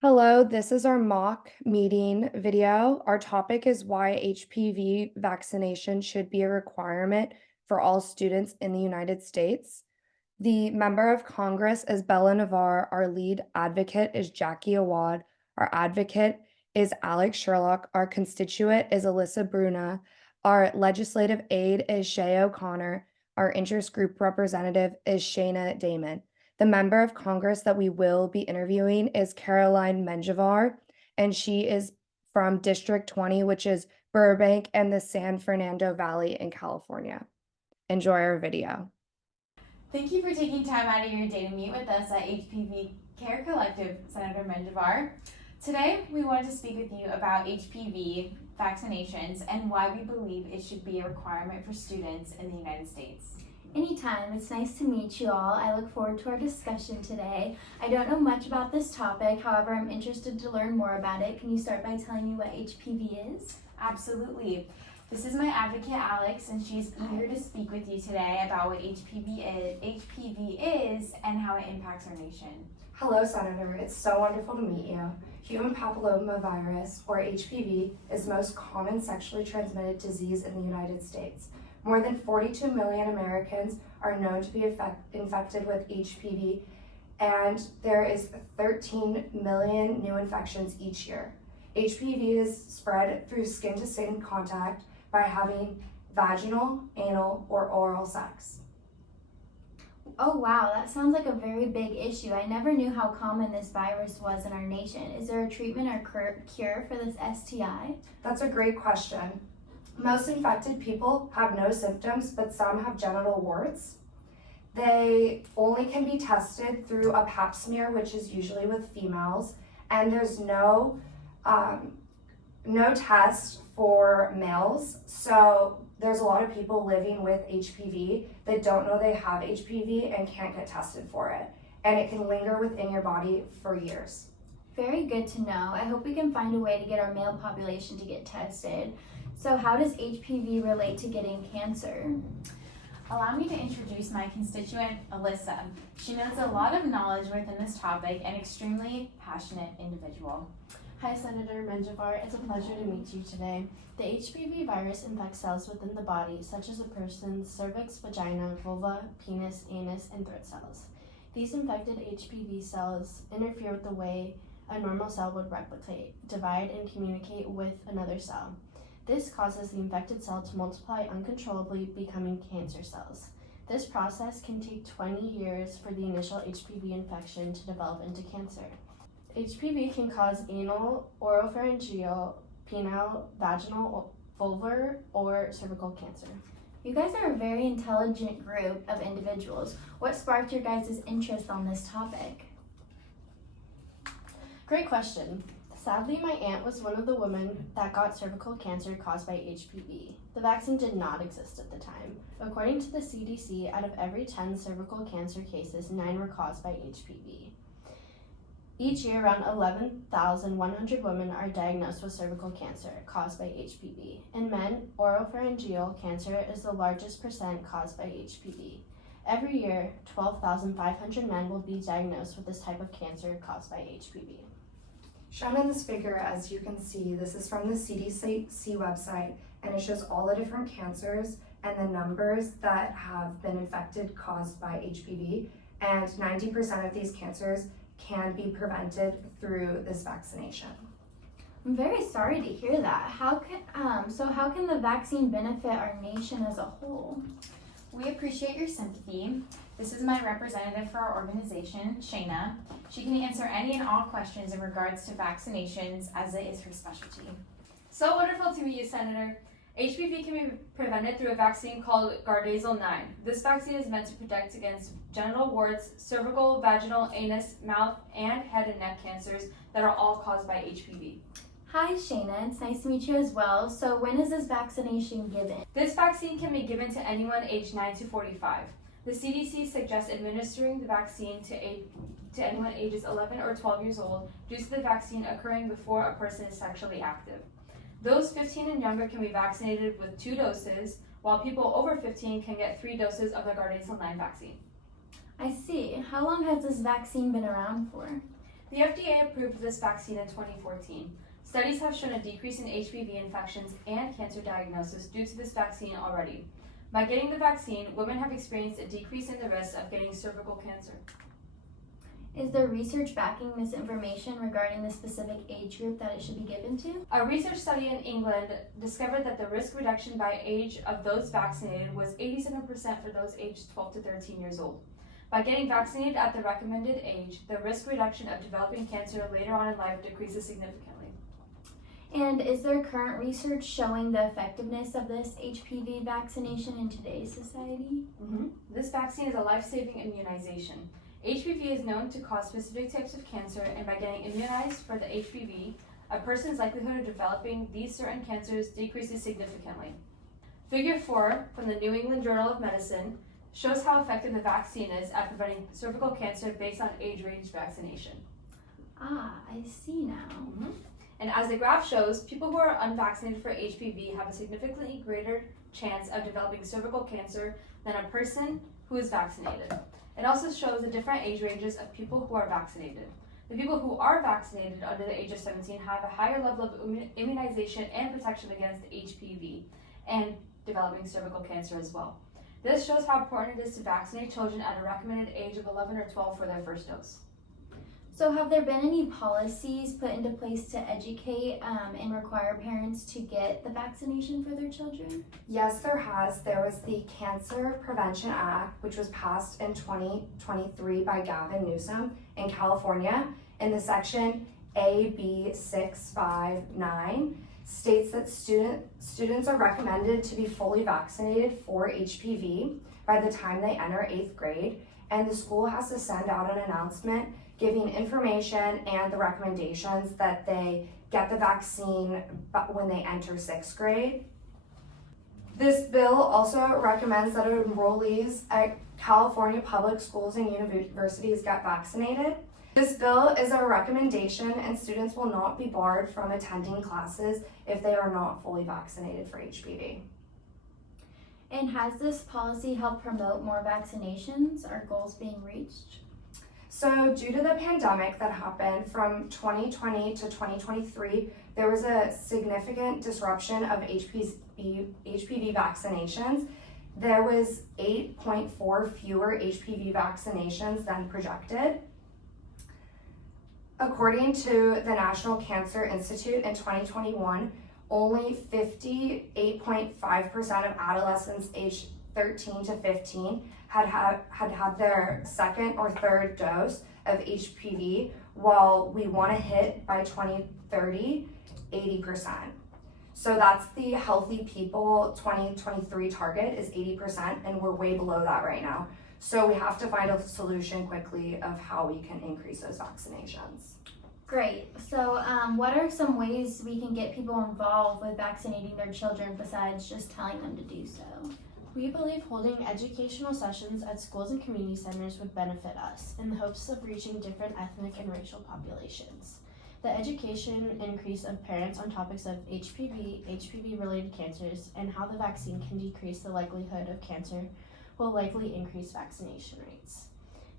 Hello, this is our mock meeting video. Our topic is why HPV vaccination should be a requirement for all students in the United States. The member of Congress is Bella Navar. Our lead advocate is Jackie Awad. Our advocate is Alex Sherlock. Our constituent is Alyssa Bruna. Our legislative aide is Shay O'Connor. Our interest group representative is Shayna Damon. The member of Congress that we will be interviewing is Caroline Menjivar, and she is from District 20, which is Burbank and the San Fernando Valley in California. Enjoy our video. Thank you for taking time out of your day to meet with us at HPV Care Collective, Senator Menjivar. Today, we wanted to speak with you about HPV vaccinations and why we believe it should be a requirement for students in the United States. Anytime. It's nice to meet you all. I look forward to our discussion today. I don't know much about this topic, however, I'm interested to learn more about it. Can you start by telling me what HPV is? Absolutely. This is my advocate, Alex, and she's eager to speak with you today about what HPV is and how it impacts our nation. Hello, Senator. It's so wonderful to meet you. Human papillomavirus, or HPV, is the most common sexually transmitted disease in the United States. More than 42 million Americans are known to be infected with HPV, and there is 13 million new infections each year. HPV is spread through skin-to-skin contact by having vaginal, anal, or oral sex. Oh wow, that sounds like a very big issue. I never knew how common this virus was in our nation. Is there a treatment or cure for this STI? That's a great question. Most infected people have no symptoms, but some have genital warts. They only can be tested through a pap smear, which is usually with females, and there's no test for males. So there's a lot of people living with HPV that don't know they have HPV and can't get tested for it. And it can linger within your body for years. Very good to know. I hope we can find a way to get our male population to get tested. So how does HPV relate to getting cancer? Allow me to introduce my constituent, Alyssa. She knows a lot of knowledge within this topic and extremely passionate individual. Hi, Senator Menjivar. It's a pleasure to meet you today. The HPV virus infects cells within the body, such as a person's cervix, vagina, vulva, penis, anus, and throat cells. These infected HPV cells interfere with the way a normal cell would replicate, divide, and communicate with another cell. This causes the infected cell to multiply uncontrollably, becoming cancer cells. This process can take 20 years for the initial HPV infection to develop into cancer. HPV can cause anal, oropharyngeal, penile, vaginal, vulvar, or cervical cancer. You guys are a very intelligent group of individuals. What sparked your guys' interest on this topic? Great question. Sadly, my aunt was one of the women that got cervical cancer caused by HPV. The vaccine did not exist at the time. According to the CDC, out of every 10 cervical cancer cases, 9 were caused by HPV. Each year, around 11,100 women are diagnosed with cervical cancer caused by HPV. In men, oropharyngeal cancer is the largest percent caused by HPV. Every year, 12,500 men will be diagnosed with this type of cancer caused by HPV. Shown in this figure, as you can see, this is from the CDC website, and it shows all the different cancers and the numbers that have been infected caused by HPV, and 90% of these cancers can be prevented through this vaccination. I'm very sorry to hear that. How can the vaccine benefit our nation as a whole? We appreciate your sympathy. This is my representative for our organization, Shayna. She can answer any and all questions in regards to vaccinations, as it is her specialty. So wonderful to meet you, Senator. HPV can be prevented through a vaccine called Gardasil 9. This vaccine is meant to protect against genital warts, cervical, vaginal, anus, mouth, and head and neck cancers that are all caused by HPV. Hi, Shayna. It's nice to meet you as well. So when is this vaccination given? This vaccine can be given to anyone aged 9 to 45. The CDC suggests administering the vaccine to anyone ages 11 or 12 years old due to the vaccine occurring before a person is sexually active. Those 15 and younger can be vaccinated with 2 doses, while people over 15 can get 3 doses of the Gardasil 9 vaccine. I see. How long has this vaccine been around for? The FDA approved this vaccine in 2014. Studies have shown a decrease in HPV infections and cancer diagnosis due to this vaccine already. By getting the vaccine, women have experienced a decrease in the risk of getting cervical cancer. Is there research backing this information regarding the specific age group that it should be given to? A research study in England discovered that the risk reduction by age of those vaccinated was 87% for those aged 12 to 13 years old. By getting vaccinated at the recommended age, the risk reduction of developing cancer later on in life decreases significantly. And is there current research showing the effectiveness of this HPV vaccination in today's society? This vaccine is a life-saving immunization. HPV is known to cause specific types of cancer, and by getting immunized for the HPV, a person's likelihood of developing these certain cancers decreases significantly. Figure 4 from the New England Journal of Medicine shows how effective the vaccine is at preventing cervical cancer based on age range vaccination. Ah, I see now. And as the graph shows, people who are unvaccinated for HPV have a significantly greater chance of developing cervical cancer than a person who is vaccinated. It also shows the different age ranges of people who are vaccinated. The people who are vaccinated under the age of 17 have a higher level of immunization and protection against HPV and developing cervical cancer as well. This shows how important it is to vaccinate children at a recommended age of 11 or 12 for their first dose. So have there been any policies put into place to educate and require parents to get the vaccination for their children? Yes, there has. There was the Cancer Prevention Act, which was passed in 2023 by Gavin Newsom in California. In the section AB 659 states that students are recommended to be fully vaccinated for HPV by the time they enter 8th grade, and the school has to send out an announcement giving information and the recommendations that they get the vaccine when they enter 6th grade. This bill also recommends that enrollees at California public schools and universities get vaccinated. This bill is a recommendation, and students will not be barred from attending classes if they are not fully vaccinated for HPV. And has this policy helped promote more vaccinations? Are goals being reached? So due to the pandemic that happened from 2020 to 2023, there was a significant disruption of HPV vaccinations. There was 8.4 fewer HPV vaccinations than projected. According to the National Cancer Institute in 2021, only 58.5% of adolescents aged 13 to 15 had their second or third dose of HPV, while we want to hit by 2030 80%. So that's the healthy people 2023 target is 80%, and we're way below that right now. So we have to find a solution quickly of how we can increase those vaccinations. Great. So what are some ways we can get people involved with vaccinating their children besides just telling them to do so? We believe holding educational sessions at schools and community centers would benefit us in the hopes of reaching different ethnic and racial populations. The education increase of parents on topics of HPV, HPV-related cancers, and how the vaccine can decrease the likelihood of cancer will likely increase vaccination rates.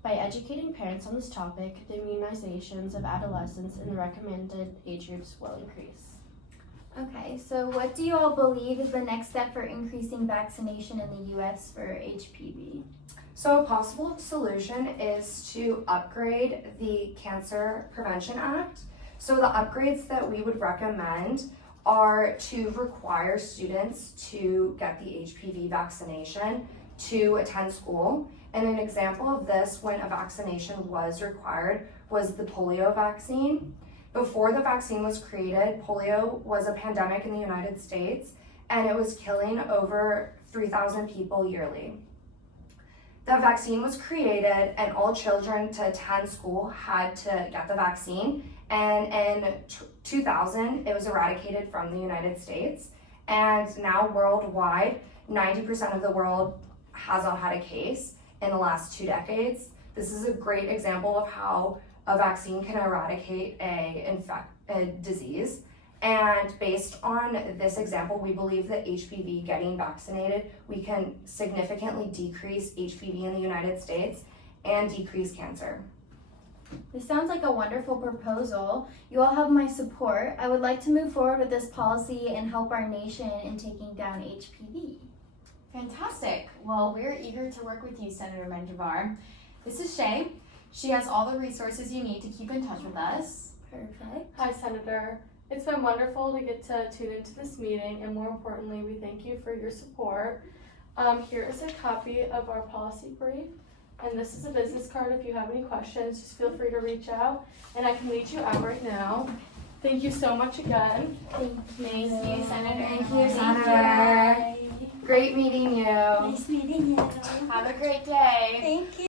By educating parents on this topic, the immunizations of adolescents in the recommended age groups will increase. Okay, so what do you all believe is the next step for increasing vaccination in the U.S. for HPV? So a possible solution is to upgrade the Cancer Prevention Act. So the upgrades that we would recommend are to require students to get the HPV vaccination to attend school. And an example of this when a vaccination was required was the polio vaccine. Before the vaccine was created, polio was a pandemic in the United States, and it was killing over 3,000 people yearly. The vaccine was created, and all children to attend school had to get the vaccine. And in 2000, it was eradicated from the United States. And now worldwide, 90% of the world has not had a case in the last 2 decades. This is a great example of how a vaccine can eradicate a disease. And based on this example, we believe that HPV getting vaccinated, we can significantly decrease HPV in the United States and decrease cancer. This sounds like a wonderful proposal. You all have my support. I would like to move forward with this policy and help our nation in taking down HPV. Fantastic. Well, we're eager to work with you, Senator Menjivar. This is Shay. She has all the resources you need to keep in touch with us. Perfect. Hi, Senator. It's been wonderful to get to tune into this meeting, and more importantly, we thank you for your support. Here is a copy of our policy brief, and this is a business card. If you have any questions, just feel free to reach out, and I can lead you out right now. Thank you so much again. Thank Thank you, Senator. Thank you, Senator. Great meeting you. Nice meeting you. Have a great day. Thank you.